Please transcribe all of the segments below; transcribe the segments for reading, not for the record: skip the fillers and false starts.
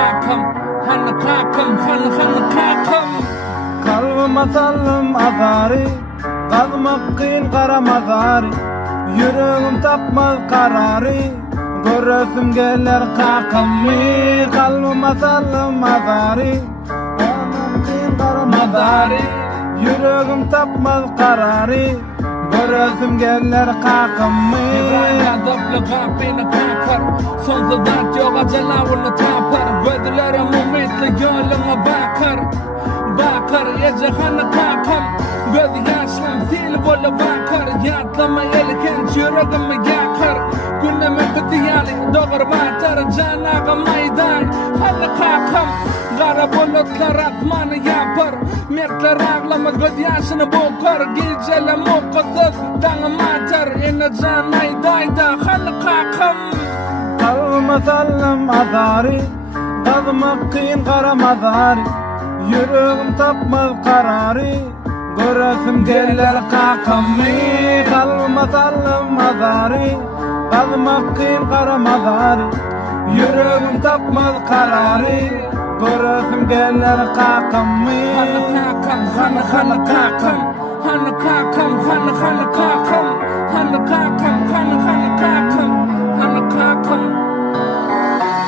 Kakam, hanı kakam, hanı kakam. Kalbıma sallım azari, kazmak kıyın kara mazari. Yüreğim tapmaz kararı, göresim gelir kakamı. Kalbıma sallım azari, kazmak kıyın kara mazari. Yüreğim tapmaz kararı, göresim gelir kakamı. İbrahim'e dopluğa beni kakar. Sonsuza yok acelavını tapar. Gözlerim umutlu yoluna bakar. Bakar ece hanı kakam. Göz yaşlım sil volu bakar. Yatlama elken yüreğimi yakar. Gündeme kıtiyali doğru batar. Canağı maydan hanı kakam. Kara bulutlar atmanı yapar. Mertler ağlamaz göz yaşını bokar. Gecele mukatsız dağım atar. Ene canay dayda hanı kakam. Kalbıma sallım azari, kazmak kıyın kara mazari. Yüreğim tapmaz kararı, göresim gelir kakamı. Kalbıma sallım azari, kazmak kıyın kara mazari. Yüreğim tapmaz kararı, göresim gelir kakamı. Hanı kakam. Hanı kakam, hanı kakam. Hanı kakam, hanı kakam. Hanı kakam.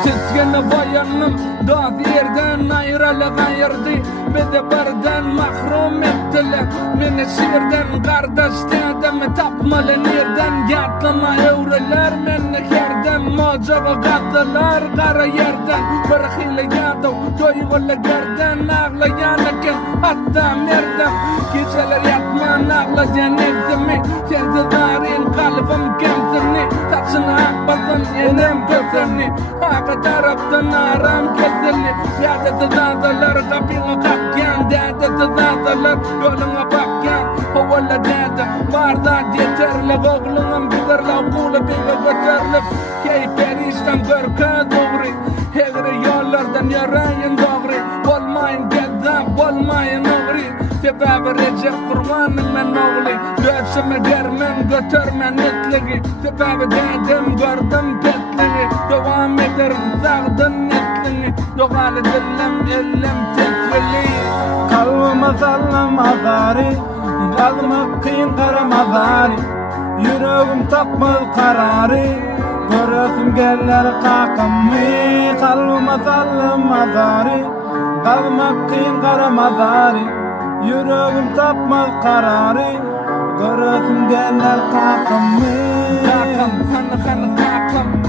Tütkene bayanım dağ yerden ayrılık ayırdı. Beni birden mahrum ettiler. Meni şiirden kardeş dedemi tapmalı nereden. Yatlama evreler meni yerden. Mocağı kattılar kara yerden. Bir hile yadım doyğulu gerden. Ağlayan iken hatta merden. Geceler yatman ağlayan ezimi. Tenzidarin kalbim kemsini. Taşını akbasın enem gözini. Haka taraftan aram kesilli. Yadeti zanzalar kapını kapyan. Dedeti zanzalar yoluna bakyan. Hovala dede bardan yeterli. Oğlunum giderle okulu bile götürlüp. Key perişten görke doğru. Hegri yollardan yarayın doğru. Olmayın geddam, olmayın oğri. Sebebi Recep Kurban'ın men oğli. Döşümü dermen götürmen netligi. Sebebi dedim gördüm petliği. Devam eder sağdın netlini. Doğalı dillim elim tesvili. Kalbıma sallım azari, kazmak kıyın kara mazari. Yüreğim tapmaz kararı, göresim gelir kakamı. Kalbıma sallım azari, kazmak kıyın kara mazari. Yüreğim tapmaz kararı, göresim gelir kakamı. Kakam, hanı kakam.